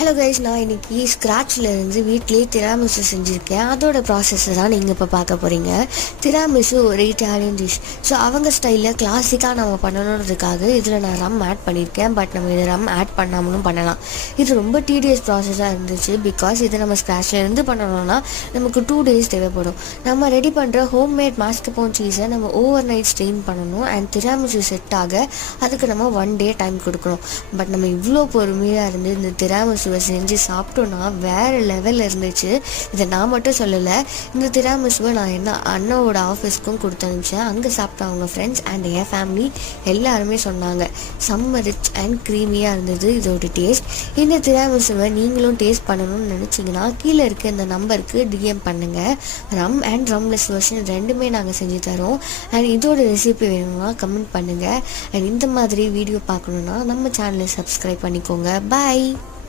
Hello guys, நான் இன்றைக்கி ஸ்க்ராட்ச்லேருந்து வீட்டிலே திராமிசு செஞ்சுருக்கேன். அதோட ப்ராசஸை தான் நீங்கள் இப்போ பார்க்க போகிறீங்க. திராமிசு ஒரு இட்டாலியன் டிஷ். ஸோ அவங்க ஸ்டைலில் கிளாசிக்காக நம்ம பண்ணணுன்றதுக்காக இதில் நான் ரம் ஆட் பண்ணியிருக்கேன். பட் நம்ம இதை ரம் ஆட் பண்ணாமலும் பண்ணலாம். இது ரொம்ப டீடியஸ் ப்ராசஸாக இருந்துச்சு. பிகாஸ் இதை நம்ம ஸ்க்ராட்ச்லேருந்து பண்ணணும்னா நமக்கு 2 days தேவைப்படும். நம்ம ரெடி பண்ணுற ஹோம்மேட் மாஸ்கபோன் சீஸை நம்ம ஓவர் நைட் ஸ்ட்ரெயின் பண்ணணும். அண்ட் திராமிசு செட் ஆக அதுக்கு நம்ம 1 day டைம் கொடுக்கணும். பட் நம்ம இவ்வளோ பொறுமையாக இருந்து இந்த திராமிசு செஞ்சு சாப்பிட்டோன்னா வேறு லெவலில் இருந்துச்சு. இதை நான் மட்டும் சொல்லலை, இந்த திராமிசுவை நான் என்ன அண்ணாவோட ஆஃபீஸ்க்கும் கொடுத்து அனுப்பிச்சேன். அங்கே சாப்பிட்ட அவங்க ஃப்ரெண்ட்ஸ் அண்ட் என் ஃபேமிலி எல்லாருமே சொன்னாங்க செம்ம ரிச் அண்ட் க்ரீமியாக இருந்தது இதோட டேஸ்ட். இந்த திராமிசுவை நீங்களும் டேஸ்ட் பண்ணணும்னு நினச்சிங்கன்னா கீழே இருக்க இந்த நம்பருக்கு டிஎம் பண்ணுங்கள். ரம் அண்ட் ரம்லெஸ் வெர்ஷன் ரெண்டுமே நாங்கள் செஞ்சு தரோம். அண்ட் இதோட ரெசிபி வேணும்னா கமெண்ட் பண்ணுங்கள். அண்ட் இந்த மாதிரி வீடியோ பார்க்கணுன்னா நம்ம சேனலை சப்ஸ்கிரைப் பண்ணிக்கோங்க. பாய்.